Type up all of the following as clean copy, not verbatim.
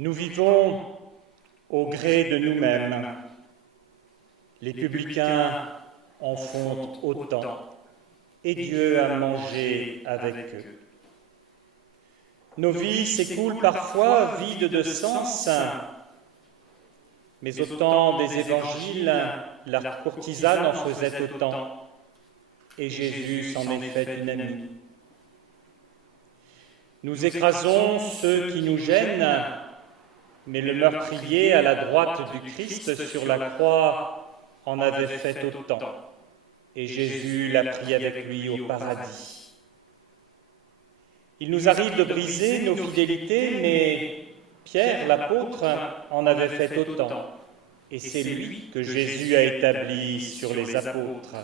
Nous vivons au gré de nous-mêmes. Les publicains en font autant, et Dieu a mangé avec eux. Nos vies s'écoulent parfois vides de sens, mais au temps des évangiles, la courtisane en faisait autant, et Jésus s'en est fait une amie. Nous écrasons ceux qui nous gênent, mais le meurtrier à la droite du Christ sur la croix en avait fait autant, et Jésus l'a pris avec lui au paradis. Il nous arrive de briser nos fidélités, mais Pierre, l'apôtre, en avait fait autant, et c'est lui que Jésus a établi sur les apôtres.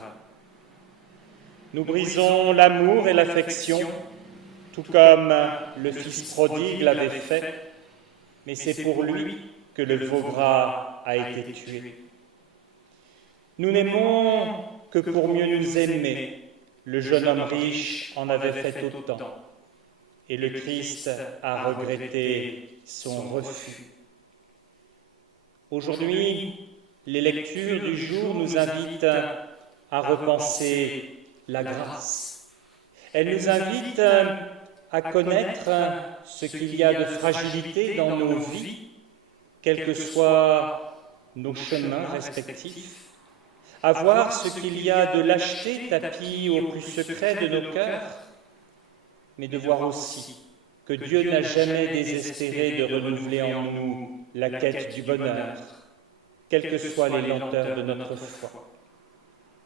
Nous brisons l'amour et l'affection, tout comme le Fils prodigue l'avait fait, mais c'est pour lui que le veau gras a été tué. Nous n'aimons que pour mieux nous aimer. Le jeune homme riche en avait fait autant, et le Christ a regretté son refus. Aujourd'hui, les lectures du jour nous invitent à repenser la grâce. Elles nous invitent à connaître ce qu'il y a de fragilité dans nos vies, quels que soient nos chemins respectifs, à voir ce qu'il y a de lâcheté tapis au plus secret de nos cœurs, mais de voir aussi que Dieu n'a jamais désespéré de renouveler en nous la quête du bonheur, quelles que soient les lenteurs de notre foi,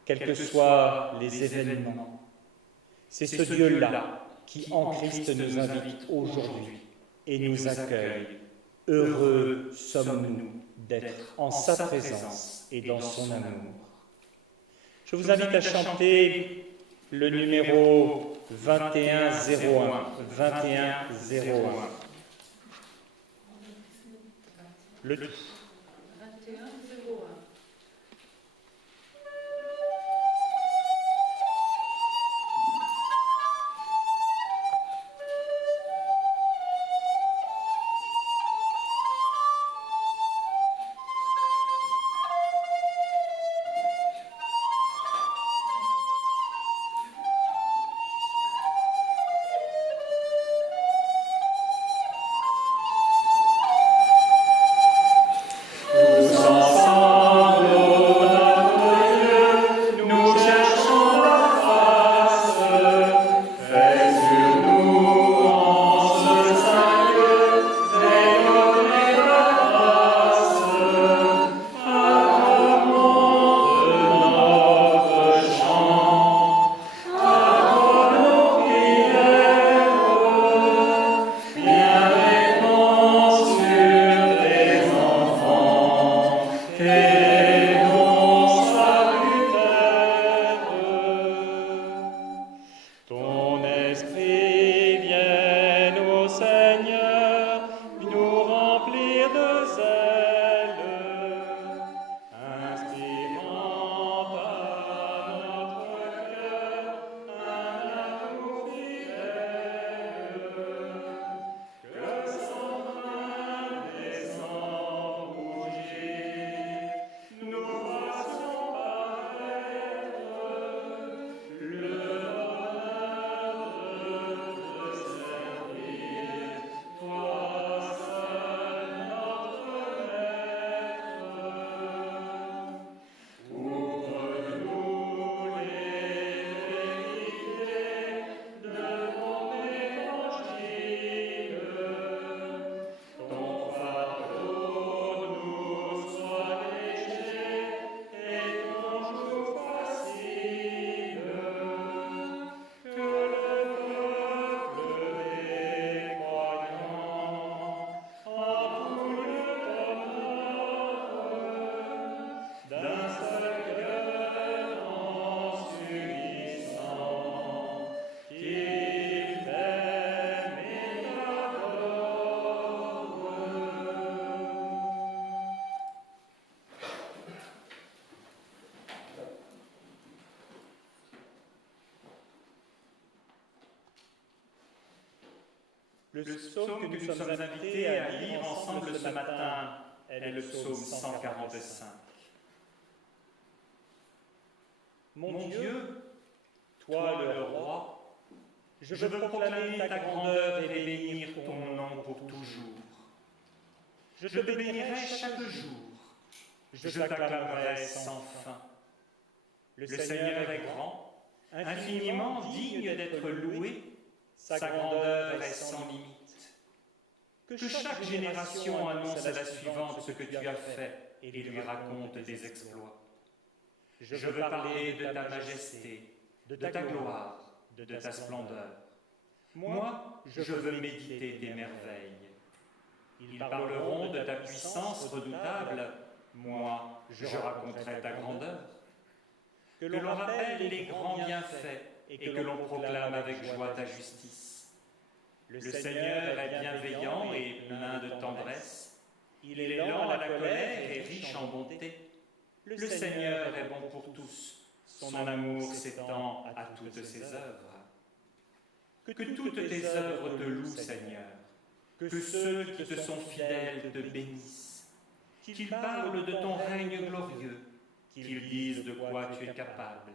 quels que soient les événements. C'est ce Dieu-là qui en Christ nous invite aujourd'hui et nous accueille. Heureux sommes-nous d'être en sa présence et dans son amour. Je vous invite à chanter le numéro 2101. 2101. Le tout. 2101. Nous en Le psaume que nous sommes invités à lire ensemble ce matin est le psaume 145. Mon Dieu, toi le roi, je veux proclamer ta grandeur et bénir ton nom pour toujours. Je te bénirai chaque jour, je t'acclamerai sans fin. Le Seigneur est grand, infiniment digne d'être loué, sa grandeur est sans limite. Que chaque génération annonce à la suivante ce que tu as fait et lui raconte tes exploits. Je veux parler de ta majesté, de ta gloire, de ta splendeur. Moi, je veux méditer tes merveilles. Ils parleront de ta puissance redoutable, moi, je raconterai ta grandeur. Que l'on rappelle les grands bienfaits et que l'on proclame avec joie ta justice. Le Seigneur est bienveillant et plein de tendresse. Il est lent à la colère et riche en bonté. Le Seigneur est bon pour tous. Son amour s'étend à toutes ses œuvres. Que toutes tes œuvres te louent, Seigneur. Que ceux qui te sont fidèles te bénissent. Qu'ils parlent de ton règne glorieux. Qu'ils disent de quoi tu es capable.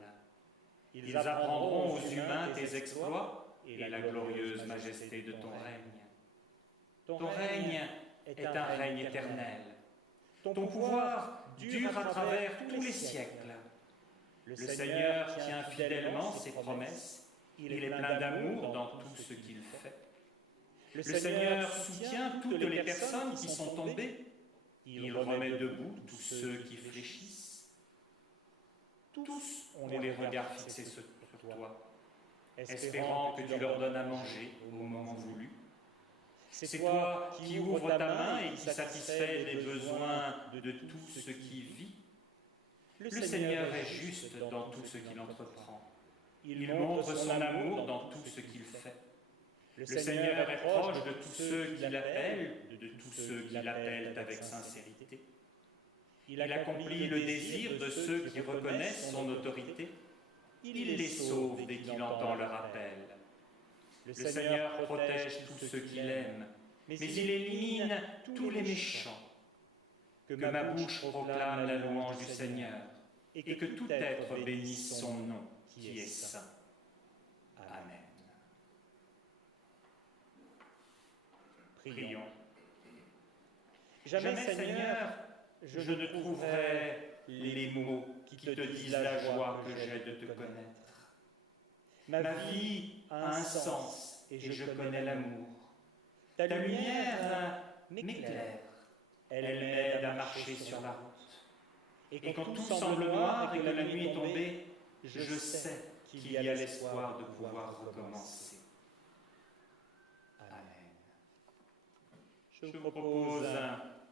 Ils apprendront aux humains tes exploits et la glorieuse majesté de ton règne. Ton règne est un règne éternel. Ton pouvoir dure à travers tous les siècles. Le Seigneur tient fidèlement ses promesses. Il est plein d'amour dans tout ce qu'il fait. Le Seigneur soutient toutes les personnes qui sont tombées. Il remet debout tous ceux qui fléchissent. Tous ont les regards fixés sur toi, espérant que tu leur donnes à manger au moment voulu. C'est toi qui ouvres ta main et qui satisfais les besoins de tout ce qui vit. Le Seigneur est juste dans tout ce qu'il entreprend. Il montre son amour dans tout ce qu'il fait. Le Seigneur est proche de tous ceux qui l'appellent, de tous ceux qui l'appellent avec sincérité. Il accomplit le désir de ceux qui reconnaissent son autorité. Il les sauve dès qu'il entend leur appel. Le Seigneur protège tous ceux qu'il aime, mais il élimine tous les méchants. Que ma bouche proclame la louange du Seigneur, et que tout être bénisse son nom, qui est saint. Amen. Prions. Jamais, Seigneur, je ne trouverai les mots qui te disent la joie que j'ai de te connaître. Ma vie a un sens et je connais l'amour. Ta lumière m'éclaire, elle m'aide à marcher sur la route. Et quand tout semble noir et que la nuit est tombée, je sais qu'il y a l'espoir de pouvoir recommencer. Amen. Je vous propose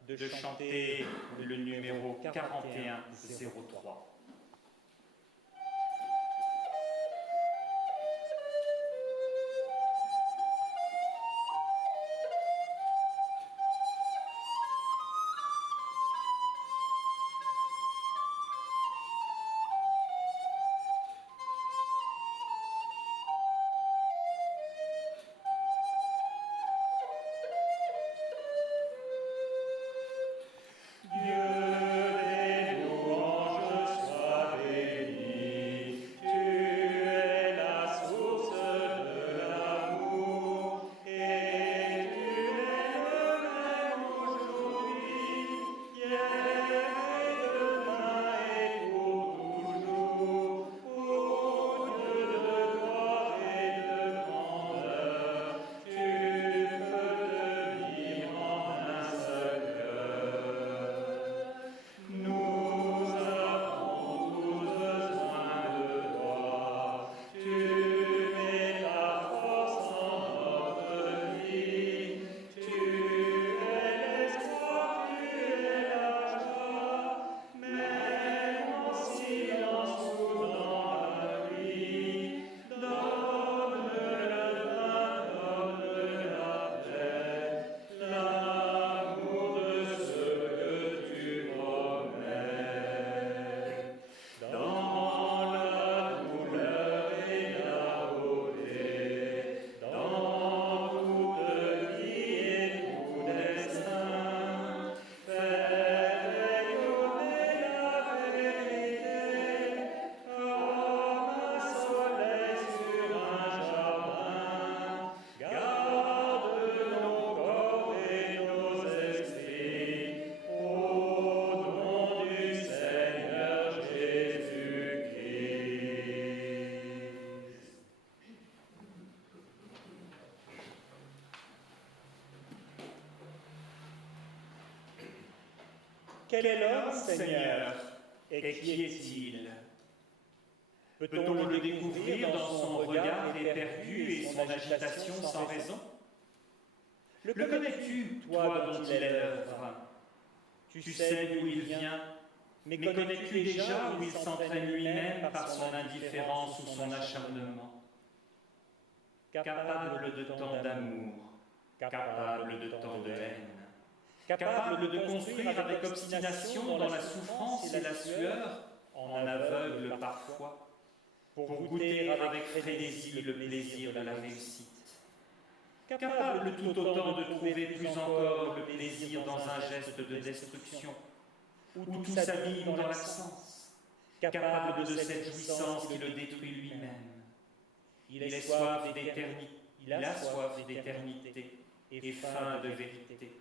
de chanter le numéro 4103. Dieu des louanges Quel est l'homme, Seigneur, et qui est-il? Peut-on le découvrir dans son regard éperdu et son agitation sans raison? Le connais-tu, toi dont il est l'œuvre? Tu sais d'où il vient, mais connais-tu déjà où il s'entraîne lui-même par son indifférence ou son acharnement? Capable de tant d'amour, capable de tant de haine, capable de construire avec obstination dans la souffrance et la sueur, en aveugle parfois, pour goûter avec frénésie le plaisir de la réussite. Capable tout autant de trouver plus encore le plaisir dans un geste de destruction, où tout s'abîme dans l'absence, capable de cette jouissance qui le détruit lui-même. Il a soif d'éternité et faim de vérité,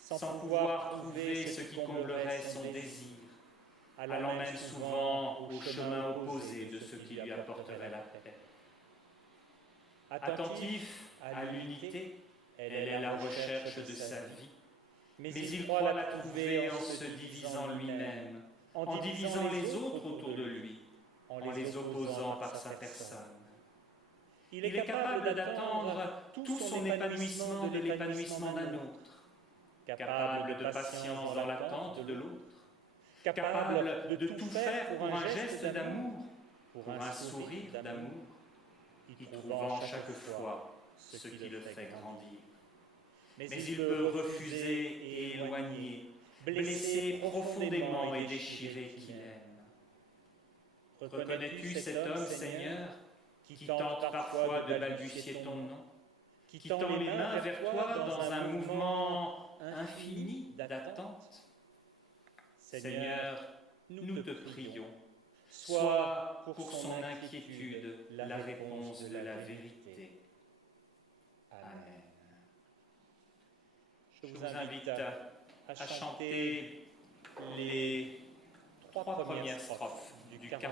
sans pouvoir trouver ce qui comblerait son désir, allant même souvent au chemin opposé de ce qui lui apporterait la paix. Attentif à l'unité, elle est la recherche de sa vie, mais il croit la trouver en se divisant lui-même, en divisant les autres autour de lui, en les opposant par sa personne. Il est capable d'attendre tout son épanouissement de l'épanouissement d'un autre, capable de patience dans l'attente de l'autre, capable de tout faire pour un geste d'amour, pour un sourire d'amour, y trouvant chaque fois ce qui le fait grandir. Mais il peut refuser et éloigner, blesser profondément et déchirer qui aime. Reconnais-tu cet homme, Seigneur, qui tente parfois de balbutier ton nom, qui tend les mains vers toi dans un mouvement infini d'attente? Seigneur, nous te prions, sois pour son inquiétude la réponse de la vérité. Amen. Je vous invite à chanter les 3 premières strophes du 43-05.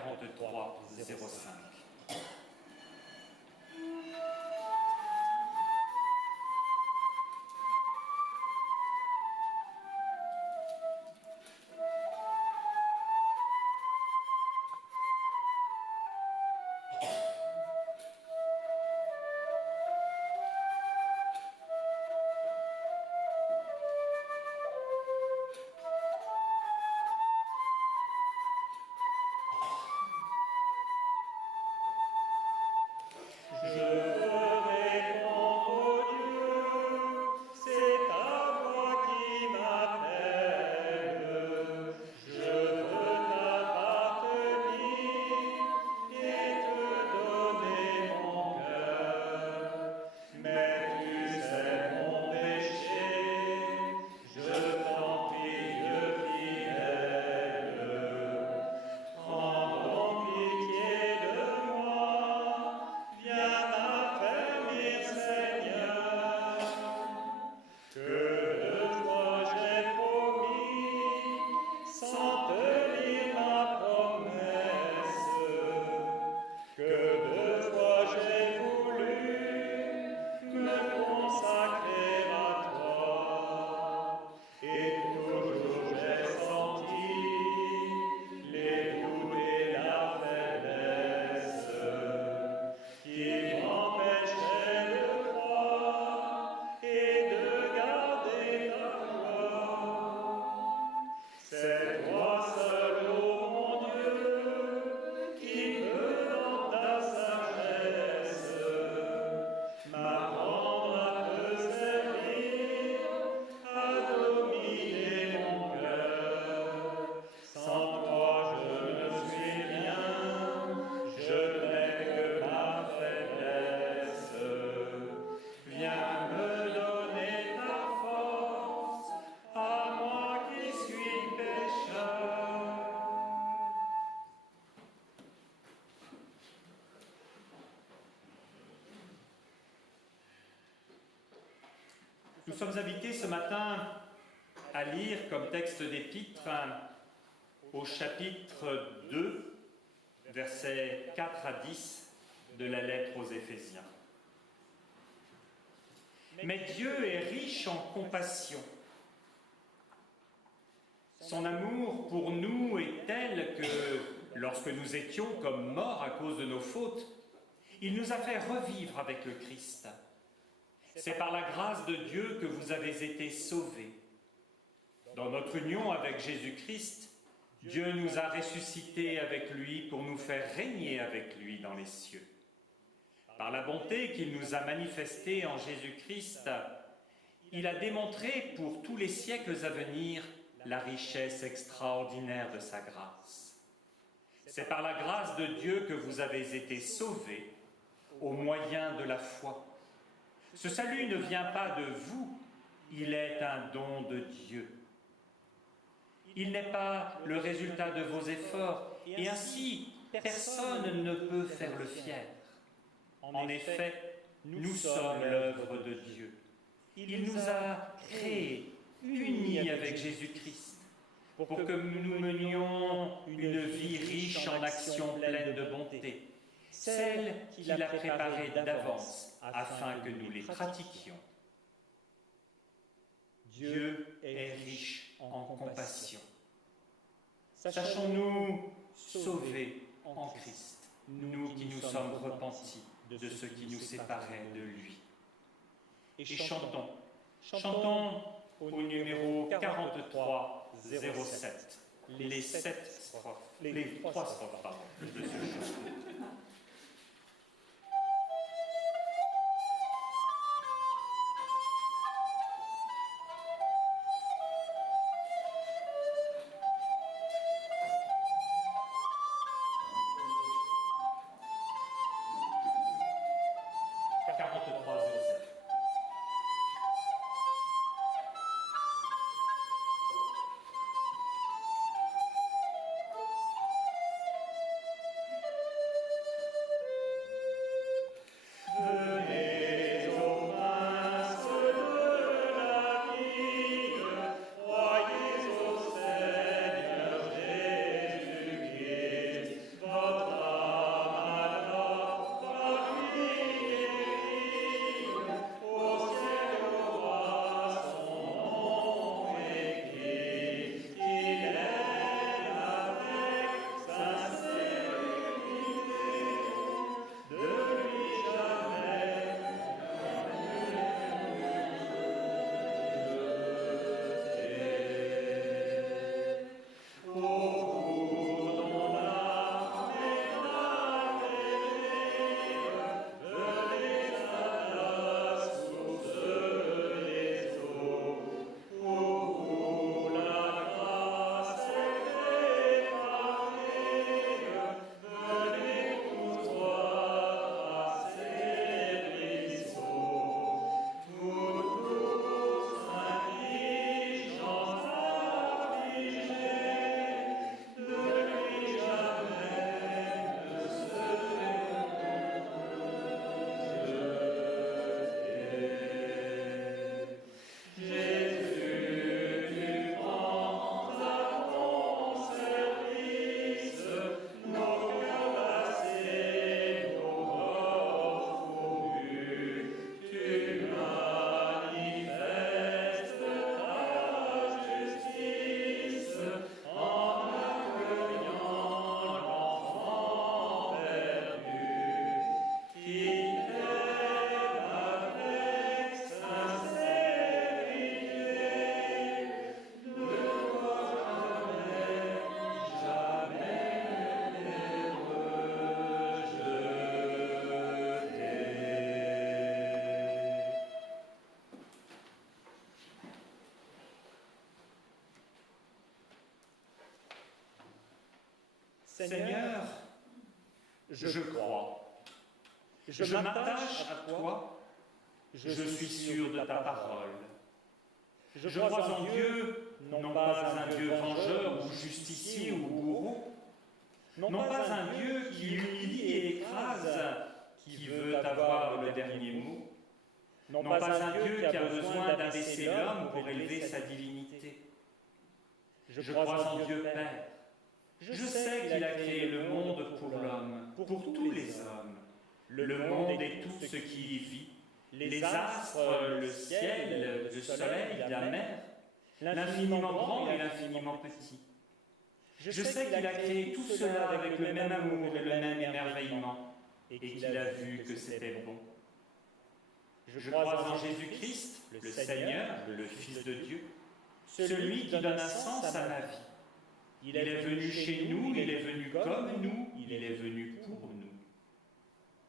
Nous sommes invités ce matin à lire comme texte d'épître au chapitre 2, versets 4 à 10 de la lettre aux Éphésiens. Mais Dieu est riche en compassion. Son amour pour nous est tel que, lorsque nous étions comme morts à cause de nos fautes, il nous a fait revivre avec le Christ. C'est par la grâce de Dieu que vous avez été sauvés. Dans notre union avec Jésus-Christ, Dieu nous a ressuscités avec lui pour nous faire régner avec lui dans les cieux. Par la bonté qu'il nous a manifestée en Jésus-Christ, il a démontré pour tous les siècles à venir la richesse extraordinaire de sa grâce. C'est par la grâce de Dieu que vous avez été sauvés au moyen de la foi. Ce salut ne vient pas de vous, il est un don de Dieu. Il n'est pas le résultat de vos efforts, et ainsi personne ne peut faire le fier. En effet, nous sommes l'œuvre de Dieu. Il nous a créés, unis avec Jésus-Christ, pour que nous menions une vie riche en actions pleines de bonté, celles qu'il a préparées d'avance afin que nous les pratiquions. Dieu est riche en compassion. Sachons-nous sauvés en Christ, nous qui nous sommes repentis de ce qui nous séparait de lui. Et chantons au numéro 43 07, les trois strophes de ce chant. Seigneur, je crois. Je m'attache à toi. Je suis sûr de ta parole. Je crois en Dieu, non pas un Dieu vengeur ou justicier ou bourreau, non pas un Dieu qui humilie et écrase, qui veut avoir le dernier mot, non pas un Dieu qui a besoin d'abaisser l'homme pour élever sa divinité. Je crois en Dieu Père. Je sais qu'il a créé le monde pour l'homme, pour tous les hommes, le monde et tout ce qui y vit, les astres, le ciel, le soleil, la mer, l'infiniment grand et l'infiniment petit. Je sais qu'il a créé tout cela avec le même amour et le même émerveillement, et qu'il a vu que c'était bon. Je crois en Jésus-Christ, le Seigneur, le Fils de Dieu, celui qui donne un sens à ma vie. Il est venu chez nous, il est venu comme nous, il est venu pour nous.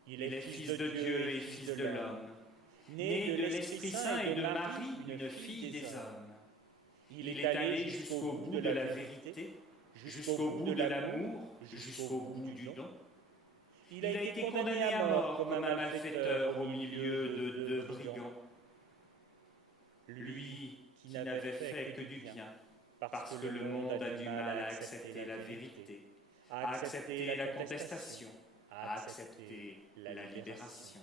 Il est Fils de Dieu et Fils de l'homme, né de l'Esprit Saint et de Marie, une fille des hommes. Il est allé jusqu'au bout de la vérité, jusqu'au bout de l'amour, jusqu'au bout du don. Il a été condamné à mort comme un malfaiteur au milieu de deux brigands. Lui qui n'avait fait que du bien, parce que le monde a du mal à accepter la vérité, à accepter la contestation, à accepter la libération.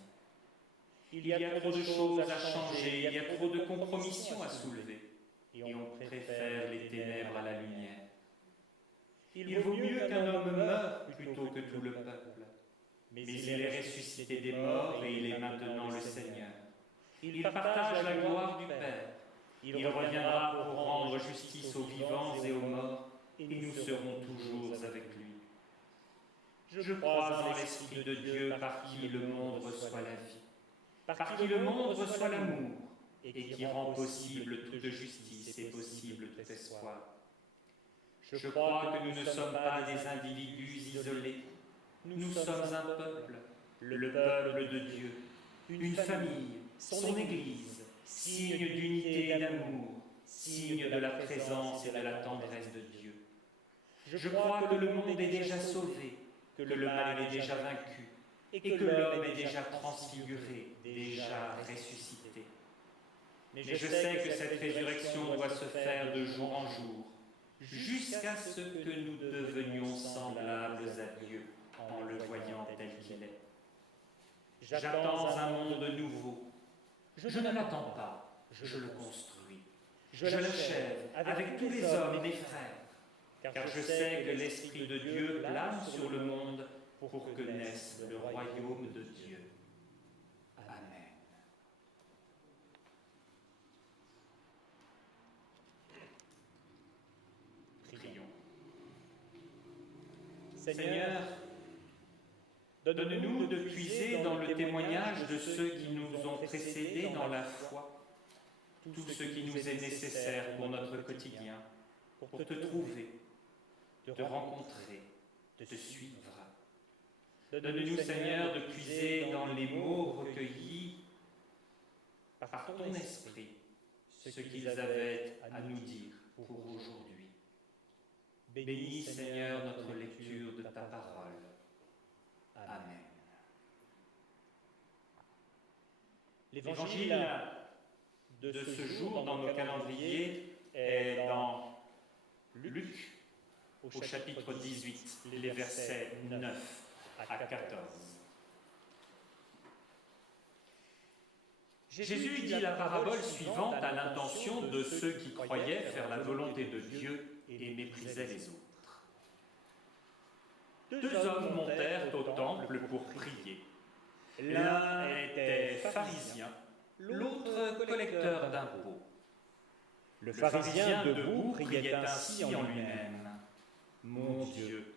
Il y a trop de choses à changer, il y a trop de compromissions à soulever, et on préfère les ténèbres à la lumière. Il vaut mieux qu'un homme meure plutôt que tout le peuple. Mais il est ressuscité des morts et il est maintenant le Seigneur. Il partage la gloire du Père. Il reviendra pour rendre justice aux vivants et aux morts, et nous serons toujours avec lui. Je crois en l'Esprit de Dieu par qui le monde reçoit la vie, par qui le monde reçoit l'amour, et qui rend possible toute justice et possible tout espoir. Je crois que nous ne sommes pas des individus isolés. Nous sommes un peuple, le peuple de Dieu, une famille, son Église, signe d'unité et d'amour, signe de la présence et de la tendresse de Dieu. Je crois que le monde est déjà sauvé, que le mal est déjà vaincu, et que l'homme est déjà transfiguré, déjà ressuscité. Mais je sais que cette résurrection doit se faire de jour en jour, jusqu'à ce que nous devenions semblables à Dieu, en le voyant tel qu'il est. J'attends un monde nouveau. Je ne l'attends pas, je le construis. Je l'achève avec tous les hommes et mes frères, car je sais que l'Esprit de Dieu plane sur le monde pour que naisse le royaume de Dieu. Amen. Prions. Seigneur, donne-nous de puiser dans le témoignage de ceux qui nous ont précédés dans la foi, tout ce qui nous est nécessaire pour notre quotidien, pour te trouver, te rencontrer, te suivre. Donne-nous, Seigneur, de puiser dans les mots recueillis par ton esprit ce qu'ils avaient à nous dire pour aujourd'hui. Bénis, Seigneur, notre lecture de ta parole. Amen. L'évangile de ce jour dans nos calendriers est dans Luc, au chapitre 18, les versets 9 à 14. Jésus dit la parabole suivante à l'intention de ceux qui croyaient faire la volonté de Dieu et méprisaient les autres. Deux hommes montèrent au temple pour prier. L'un était pharisien, l'autre collecteur d'impôts. Le pharisien debout priait ainsi en lui-même. Mon Dieu,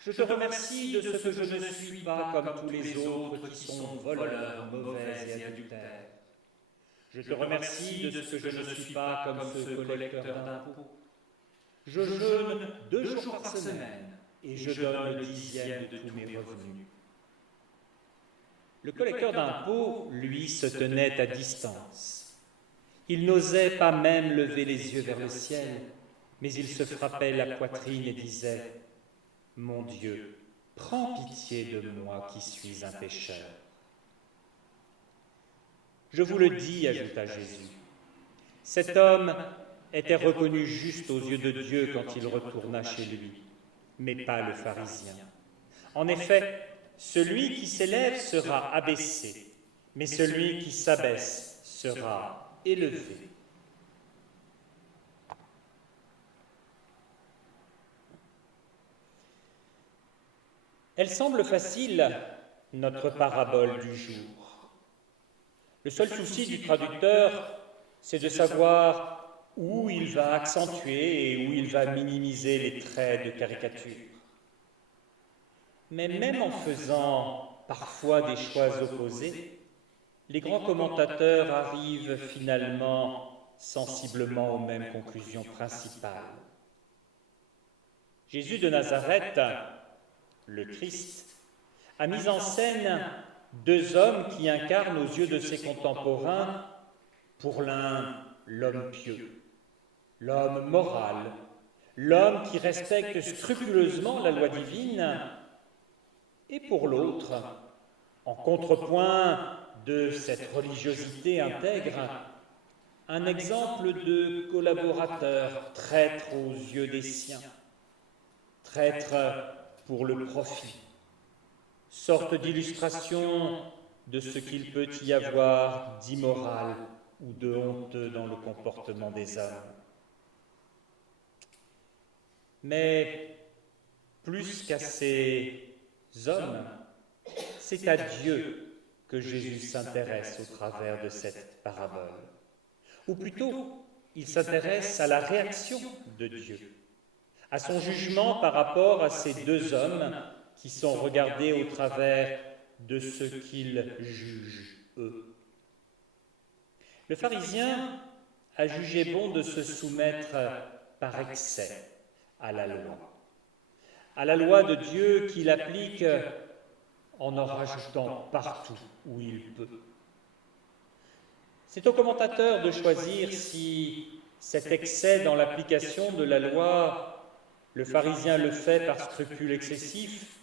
je te remercie de ce que je ne suis pas comme tous les autres qui sont voleurs, mauvais et adultères. Je te remercie de ce que je ne suis pas comme ce collecteur d'impôts. Je jeûne 2 jours par semaine et je donne le 10e de tous mes revenus. Le collecteur d'impôts, lui, se tenait à distance. Il n'osait pas même lever les yeux vers le ciel, mais il se frappait la poitrine et disait « Mon Dieu, prends pitié de moi qui suis un pécheur. » Je vous le dis, ajouta Jésus, cet homme était reconnu juste aux yeux de Dieu quand il retourna chez lui, mais pas le pharisien. En effet, celui qui s'élève sera abaissé, mais celui qui s'abaisse sera élevé. Elle semble facile, notre parabole du jour. Le seul souci du traducteur, c'est de savoir où il va accentuer et où il va minimiser les traits de caricature. Mais même en faisant parfois des choix opposés, les grands commentateurs arrivent finalement sensiblement aux mêmes conclusions principales. Jésus de Nazareth, le Christ, a mis en scène deux hommes qui incarnent aux yeux de ses contemporains, pour l'un, l'homme pieux, l'homme moral, l'homme qui respecte scrupuleusement la loi divine, et pour l'autre, en contrepoint de cette religiosité intègre, un exemple de collaborateur, traître aux yeux des siens, traître pour le profit, sorte d'illustration de ce qu'il peut y avoir d'immoral ou de honteux dans le comportement des hommes. Mais plus qu'à ces hommes, c'est à Dieu que Jésus s'intéresse au travers de cette parabole. Ou plutôt, il s'intéresse à la réaction de Dieu, à son jugement par rapport à ces deux hommes qui sont regardés au travers de ce qu'ils jugent, eux. Le pharisien a jugé bon de se soumettre par excès à la loi de Dieu qu'il applique en rajoutant partout où il peut. C'est au commentateur de choisir si cet excès dans l'application de la loi, le pharisien le fait par scrupule excessif,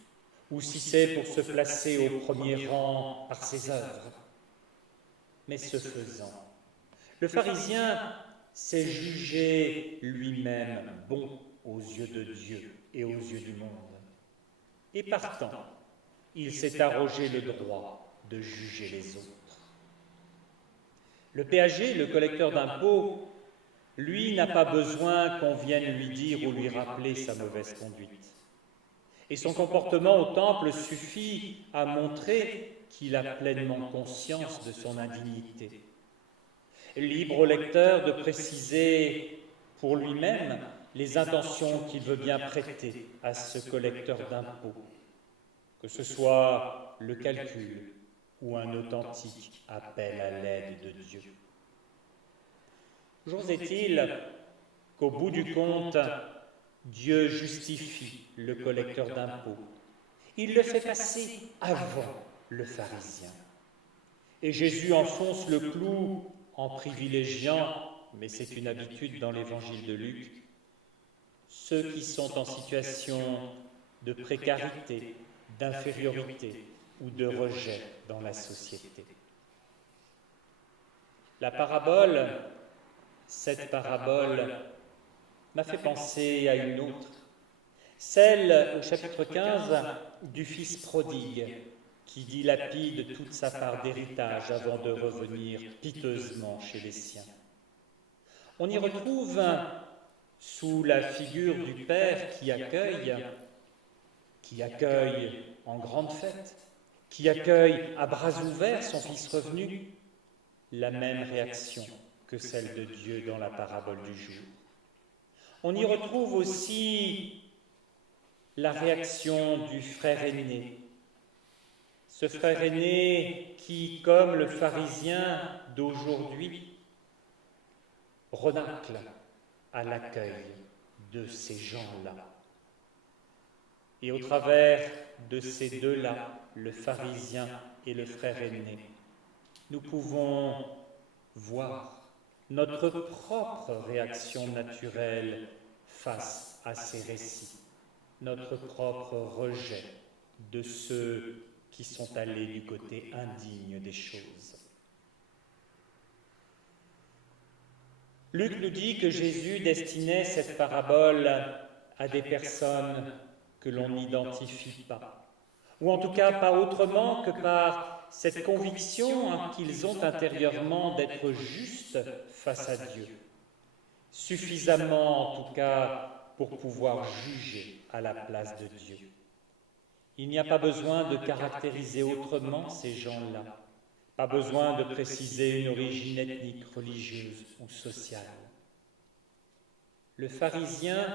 ou si c'est pour se placer au premier rang par ses œuvres. Mais ce faisant, le pharisien s'est jugé lui-même bon aux yeux de Dieu et aux yeux du monde. Et partant, il s'est arrogé le droit de juger les autres. Le péager, le collecteur d'impôts, lui n'a pas besoin qu'on vienne lui dire ou lui rappeler sa mauvaise conduite. Et son comportement au temple suffit à montrer qu'il a pleinement conscience de son indignité. Libre au lecteur de préciser pour lui-même les intentions qu'il veut bien prêter à ce collecteur d'impôts, que ce soit le calcul ou un authentique appel à l'aide de Dieu. Toujours est-il qu'au bout du compte, Dieu justifie le collecteur d'impôts. Il le fait passer avant le pharisien. Et Jésus enfonce le clou en privilégiant, mais c'est une habitude dans l'évangile de Luc, ceux qui sont en situation de précarité, d'infériorité ou de rejet dans la société. Cette parabole m'a fait penser à une autre, celle au chapitre 15 du fils prodigue qui dilapide toute sa part d'héritage avant de revenir piteusement chez les siens. On y retrouve, sous la figure du père qui accueille en grande fête, qui accueille à bras ouverts son fils revenu, la même réaction que celle de Dieu dans la parabole du jour. On y retrouve aussi la réaction du frère aîné, ce frère aîné qui, comme le pharisien d'aujourd'hui, renacle à l'accueil de ces gens-là. Et au travers de ces deux-là, le pharisien et le frère aîné, nous pouvons voir notre propre réaction naturelle face à ces récits, notre propre rejet de ceux qui sont allés du côté indigne des choses. Luc nous dit que Jésus destinait cette parabole à des personnes que l'on n'identifie pas, ou en tout cas pas autrement que par cette conviction qu'ils ont intérieurement d'être justes face à Dieu, suffisamment en tout cas pour pouvoir juger à la place de Dieu. Il n'y a pas besoin de caractériser autrement ces gens-là, pas besoin de préciser une origine ethnique, religieuse ou sociale. le pharisien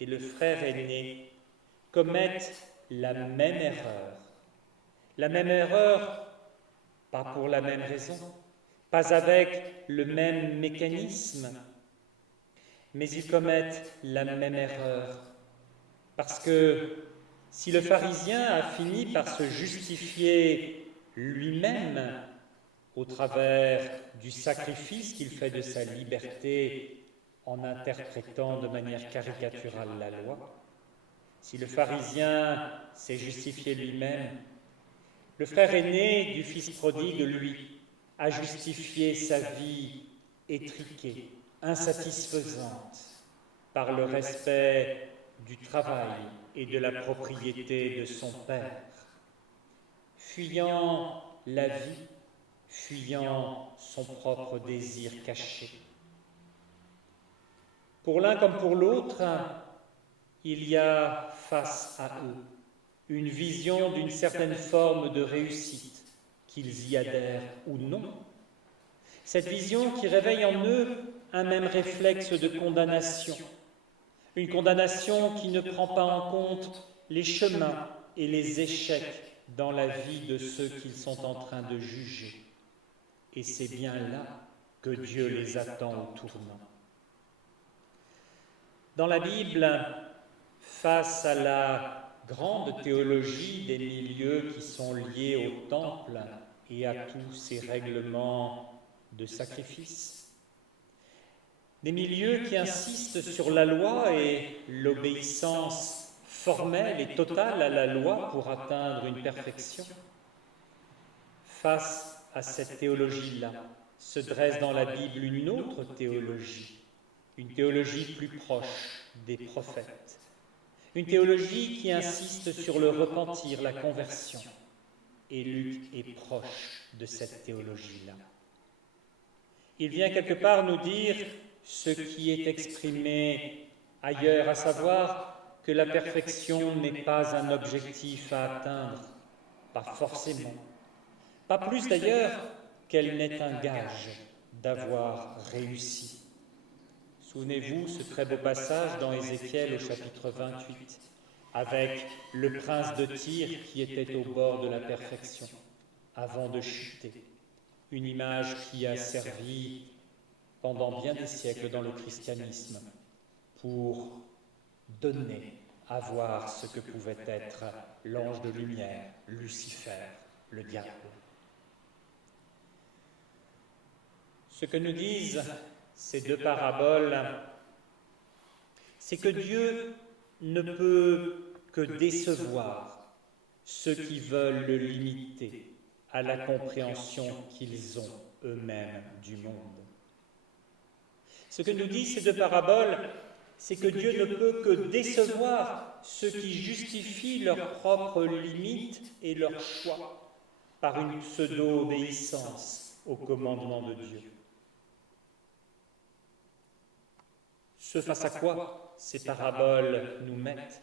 et le frère aîné commettent la même erreur. La même erreur, pas pour la même raison, pas avec le même mécanisme, mais ils commettent la même erreur. Parce que si le pharisien a fini par se justifier lui-même au travers du sacrifice qu'il fait de sa liberté en interprétant de manière caricaturale la loi, si le pharisien s'est justifié lui-même, le frère aîné du fils prodigue, lui, a justifié sa vie étriquée, insatisfaisante, par le respect du travail et de la propriété de son père, fuyant la vie, fuyant son propre désir caché. Pour l'un comme pour l'autre, il y a face à eux une vision d'une certaine forme de réussite, qu'ils y adhèrent ou non. Cette vision qui réveille en eux un même réflexe de condamnation, une condamnation qui ne prend pas en compte les chemins et les échecs dans la vie de ceux qu'ils sont en train de juger. Et c'est bien là que Dieu les attend au tournant. Dans la Bible, face à la grande théologie des milieux qui sont liés au temple et à tous ces règlements de sacrifice, des milieux qui insistent sur la loi et l'obéissance formelle et totale à la loi pour atteindre une perfection. Face à cette théologie-là se dresse dans la Bible une autre théologie, une théologie plus proche des prophètes. Une théologie qui insiste sur le repentir, la conversion. Et Luc est proche de cette théologie-là. Il vient quelque part nous dire ce qui est exprimé ailleurs, à savoir que la perfection n'est pas un objectif à atteindre, pas forcément. Pas plus d'ailleurs qu'elle n'est un gage d'avoir réussi. Souvenez-vous ce très beau passage dans Ézéchiel au chapitre 28, avec le prince de Tyr qui était au bord de la perfection, avant de chuter. Une image qui a servi pendant bien des siècles dans le christianisme pour donner à voir ce que pouvait être l'ange de lumière, Lucifer, le diable. Ce que nous disent ces deux paraboles, c'est que Dieu ne peut que décevoir ceux qui veulent le limiter à la compréhension qu'ils ont eux-mêmes du monde. Ce que nous disent ces deux paraboles, c'est que Dieu ne peut que décevoir ceux qui justifient leurs propres limites et leurs choix par une pseudo-obéissance au commandement de Dieu. Ce face à quoi ces paraboles nous mettent,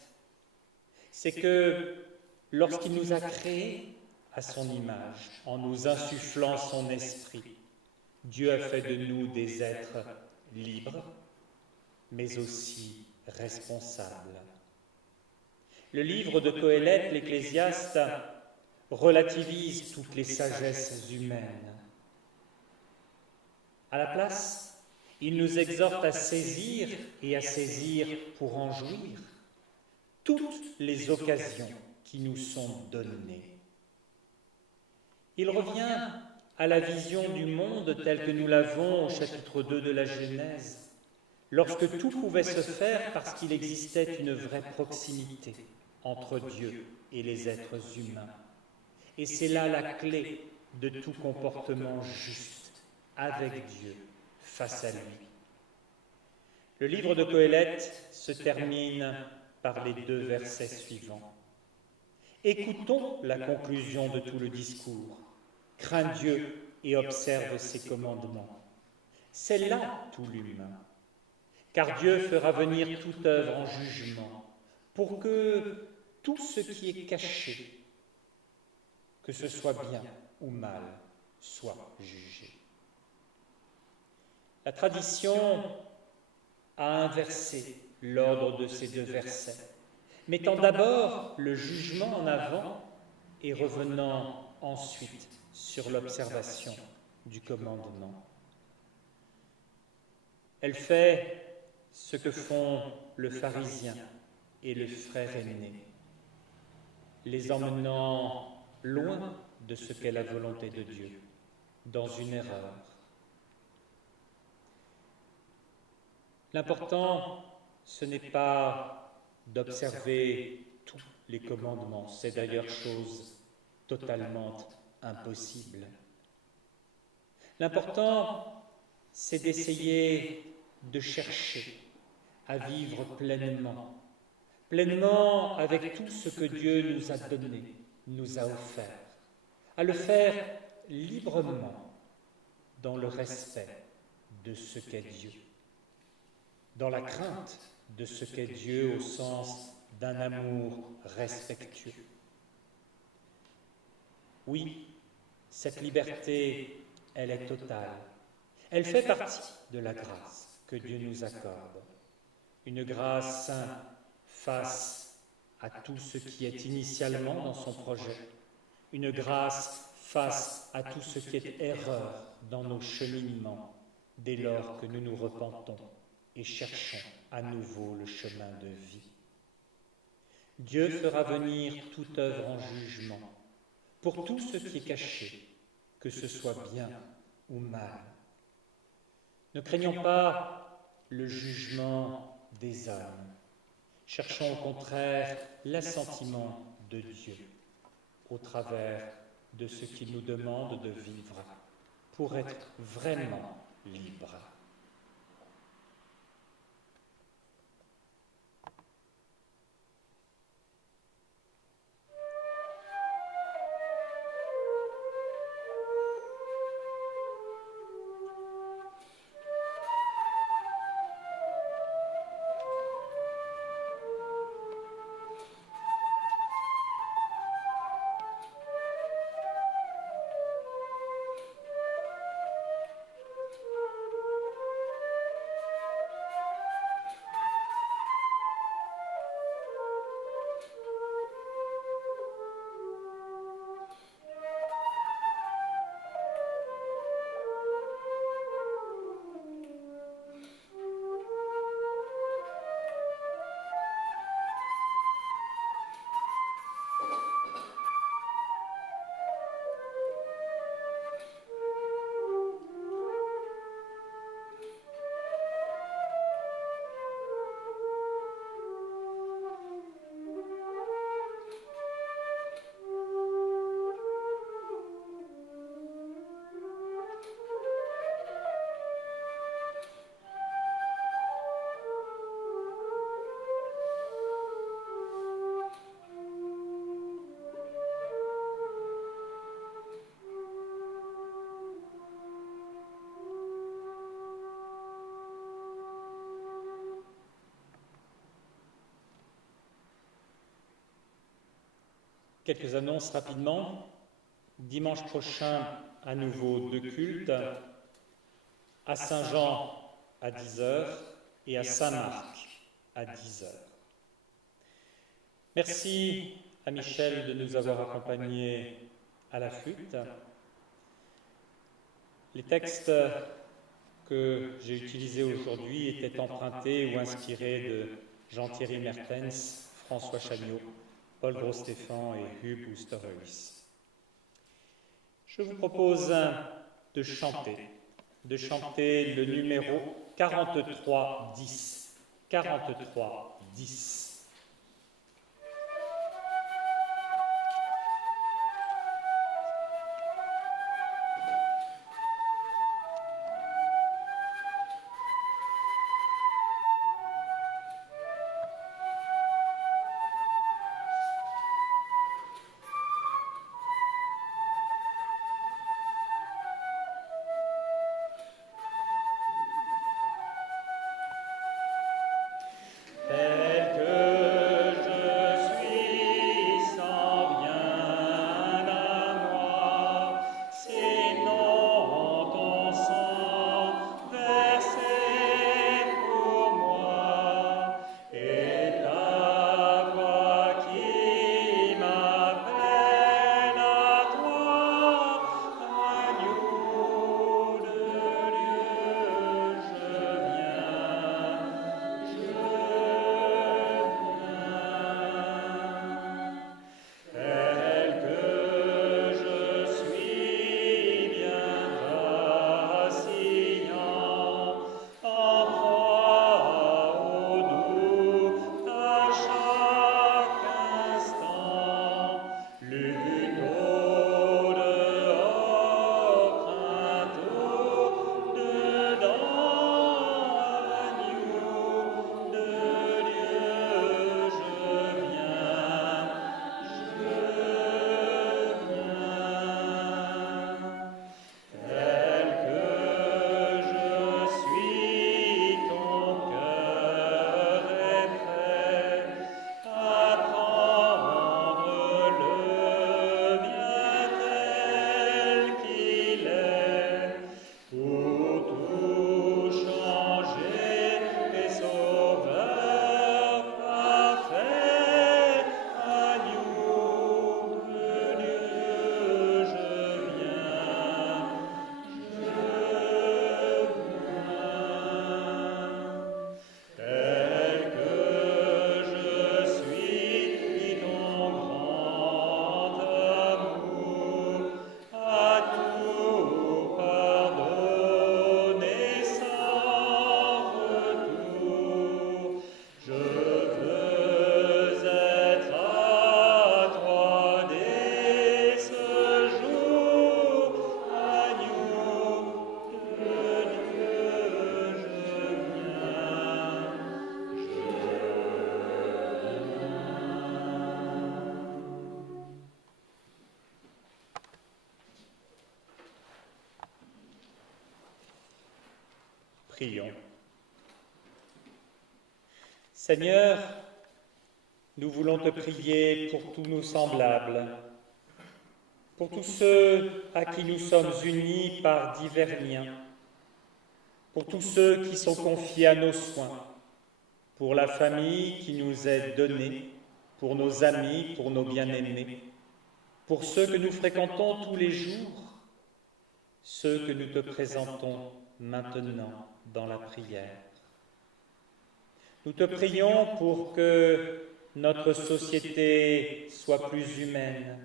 c'est que lorsqu'il nous a créés à son image, en nous insufflant son esprit, Dieu a fait de nous des êtres libres, mais aussi responsables. Le livre de Qoéleth, l'Ecclésiaste, relativise toutes les sagesses humaines. À la place, il nous exhorte à saisir et à saisir pour en jouir toutes les occasions qui nous sont données. Il revient à la vision du monde tel que nous l'avons au chapitre 2 de la Genèse, lorsque tout pouvait se faire parce qu'il existait une vraie proximité entre Dieu et les êtres humains. Et c'est là la clé de tout comportement juste avec Dieu, face à lui. Le livre de Qoéleth se termine par les 2 versets suivants. Écoutons la conclusion de tout le discours. Crains Dieu et observe ses commandements. C'est là tout l'humain. Car Dieu fera venir toute œuvre en jugement, pour que tout ce qui est caché, que ce soit bien ou mal, soit jugé. La tradition a inversé l'ordre de ces deux versets, mettant d'abord le jugement en avant et revenant ensuite sur l'observation du commandement. Elle fait ce que font le pharisien et le frère aîné, les emmenant loin de ce qu'est la volonté de Dieu, dans une erreur. L'important, ce n'est pas d'observer tous les commandements, c'est d'ailleurs chose totalement impossible. L'important, c'est d'essayer de chercher à vivre pleinement, pleinement avec tout ce que Dieu nous a donné, nous a offert, à le faire librement dans le respect de ce qu'est Dieu, dans la crainte de ce qu'est Dieu au sens d'un amour respectueux. Oui, cette liberté, elle est totale. Elle fait partie de la grâce que Dieu nous accorde. Une grâce face à tout ce qui est initialement dans son projet. Une grâce face à tout ce qui est erreur dans nos cheminements, dès lors que nous nous repentons et cherchons à nouveau le chemin de vie. Dieu fera venir toute œuvre en jugement, pour tout ce qui est caché, que ce soit bien ou mal. Ne craignons pas le jugement des hommes. Cherchons au contraire l'assentiment de Dieu au travers de ce qu'il nous demande de vivre pour être vraiment libres. Quelques annonces rapidement. Dimanche prochain, à nouveau 2 cultes, à Saint-Jean à 10h et à Saint-Marc à 10h. Merci à Michel de nous avoir accompagnés à la flûte. Les textes que j'ai utilisés aujourd'hui étaient empruntés ou inspirés de Jean-Thierry Mertens, François Chagnot, Paul Gros-Stéphan et Hugh Oosterhuis. Je vous propose de chanter le numéro 43-10. 43-10. Tel que Prions. Seigneur, nous voulons te prier pour tous nos semblables, pour tous ceux à qui nous sommes unis par divers liens, pour tous ceux qui sont confiés à nos soins, pour la famille qui nous est donnée, pour nos amis, pour nos bien-aimés, pour ceux que nous fréquentons tous les jours, ceux que nous te présentons maintenant dans la prière. Nous te prions pour que notre société soit plus humaine,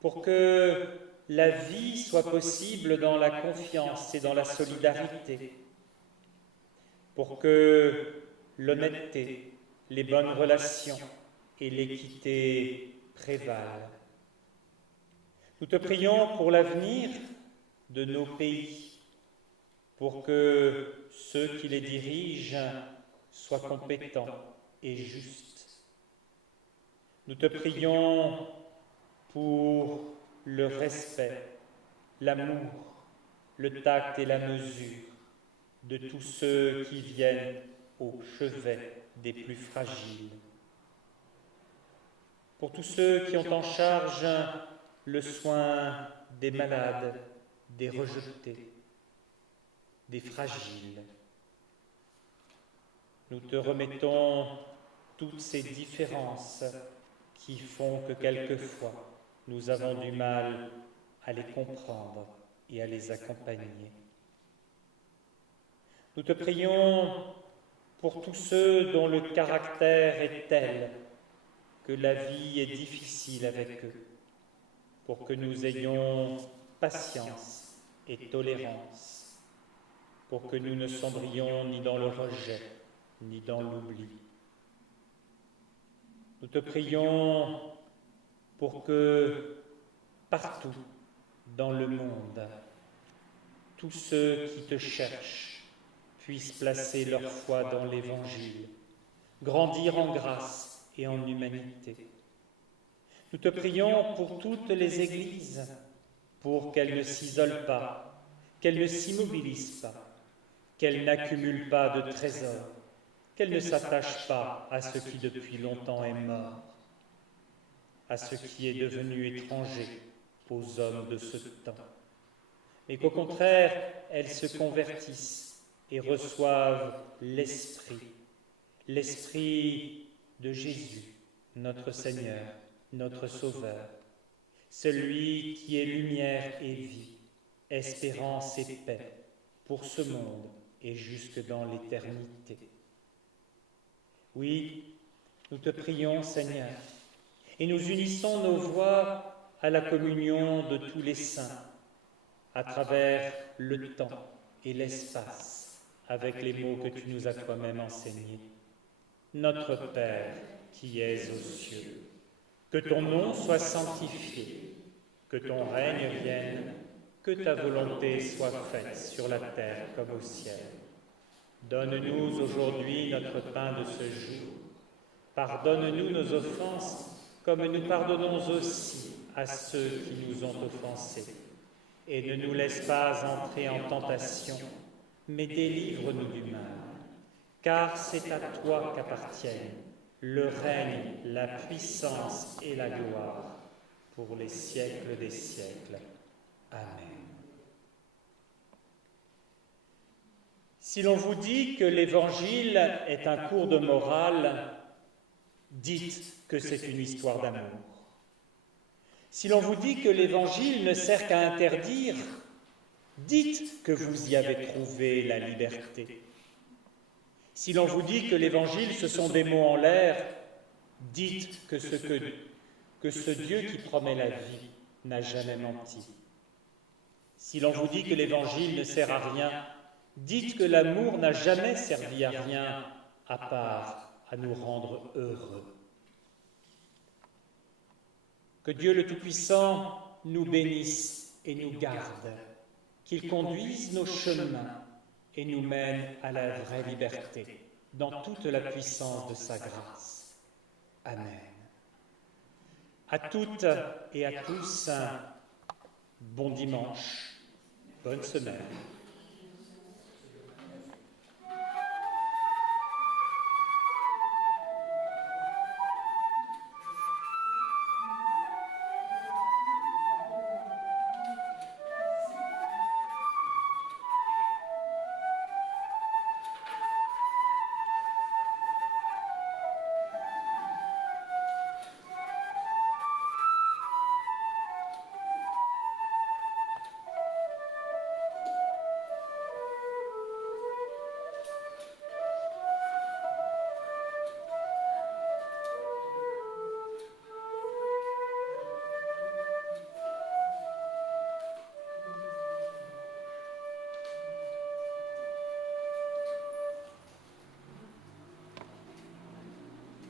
pour que la vie soit possible dans la confiance et dans la solidarité, pour que l'honnêteté, les bonnes relations et l'équité prévalent. Nous te prions pour l'avenir de nos pays, pour que ceux qui les dirigent soient compétents et justes. Nous te prions pour le respect, l'amour, le tact et la mesure de tous ceux qui viennent au chevet des plus fragiles. Pour tous ceux qui ont en charge le soin des malades, des rejetés, des fragiles. Nous te remettons toutes ces différences qui font que quelquefois nous avons du mal à les comprendre et à les accompagner. Nous te prions pour tous ceux dont le caractère est tel que la vie est difficile avec eux, pour que nous ayons patience et tolérance, pour que nous ne sombrions ni dans le rejet, ni dans l'oubli. Nous te prions pour que partout dans le monde, tous ceux qui te cherchent puissent placer leur foi dans l'Évangile, grandir en grâce et en humanité. Nous te prions pour toutes les églises, pour qu'elles ne s'isolent pas, qu'elles ne s'immobilisent pas, qu'elles n'accumulent pas de trésors, qu'elles ne s'attachent pas à ce qui depuis longtemps est mort, à ce qui est devenu étranger aux hommes de ce temps, mais qu'au contraire, elles se convertissent et reçoivent l'Esprit de Jésus, notre Seigneur, notre Sauveur, celui qui est lumière et vie, espérance et paix pour ce monde et jusque dans l'éternité. Oui, nous te prions, Seigneur, et nous unissons nos voix à la communion de tous les saints, à travers le temps et l'espace, avec les mots que tu nous as toi-même enseignés. Notre Père, qui es aux cieux, que ton nom soit sanctifié, que ton règne vienne, que ta volonté soit faite sur la terre comme au ciel. Donne-nous aujourd'hui notre pain de ce jour. Pardonne-nous nos offenses, comme nous pardonnons aussi à ceux qui nous ont offensés. Et ne nous laisse pas entrer en tentation, mais délivre-nous du mal. Car c'est à toi qu'appartiennent le règne, la puissance et la gloire, pour les siècles des siècles. Amen. Si l'on vous dit que l'Évangile est un cours de morale, dites que c'est une histoire d'amour. Si l'on vous dit que l'Évangile ne sert qu'à interdire, dites que vous y avez trouvé la liberté. Si l'on vous dit que l'Évangile, ce sont des mots en l'air, dites que ce Dieu qui promet la vie n'a jamais menti. Si l'on vous dit que l'Évangile ne sert à rien, dites que l'amour n'a jamais servi à rien à part à nous rendre heureux. Que Dieu le Tout-Puissant nous bénisse et nous garde, qu'il conduise nos chemins et nous mène à la vraie liberté, dans toute la puissance de sa grâce. Amen. À toutes et à tous, bon dimanche, bonne semaine.